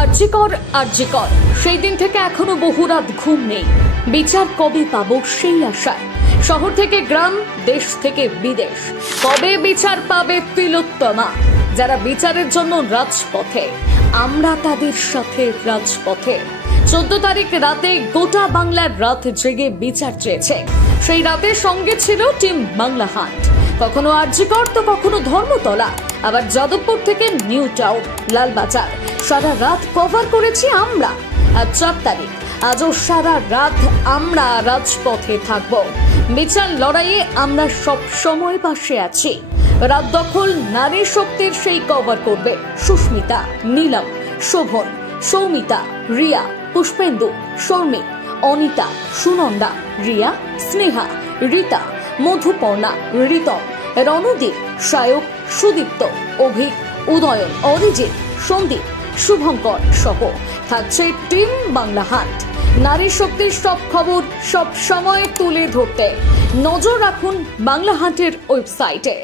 আরজিকর সেই দিন থেকে এখনো বহু রাত ঘুম নেই। বিচার কবে পাবো সেই আশায়, শহর থেকে গ্রাম, দেশ থেকে বিদেশ, কবে বিচার পাবে তিলোত্তমা। যারা বিচারের জন্য রাজপথে, আমরা তাদের সাথে রাজপথে। 14 তারিখ রাতে গোটা বাংলার রাত জেগে বিচার চেয়েছে। সেই রাতে সঙ্গে ছিল টিম বাংলা হান্ট। কখনো আরজিকর তো কখনো ধর্মতলা, আবার যাদবপুর থেকে নিউ টাউন, লালবাজার। সারা রাত কভার করেছি আমরা। আর 4 তারিখ, আজও সারা রাত আমরা রাজপথে থাকব। বিচার লড়াইয়ে আমরা সব সময় পাশে আছি। রাত দখল নারী শক্তির সেই কভার করবে সুস্মিতা, নীলম, শোভন, সৌমিতা, রিয়া, পুষ্পেন্দু, শর্মী, অনিতা, সুনন্দা, রিয়া, স্নেহা, রীতা, মধুপর্ণা, ঋতম, রণদীপ, সায়ক, সুদীপ্ত, অভিক, উদয়ন, অরিজিৎ, সন্দীপ, শুভঙ্কর সহ থাকছে টিম বাংলা হান্ট। নারী শক্তির সব খবর সব সময় তুলে ধরতে নজর রাখুন বাংলা হান্টের ওয়েবসাইটে।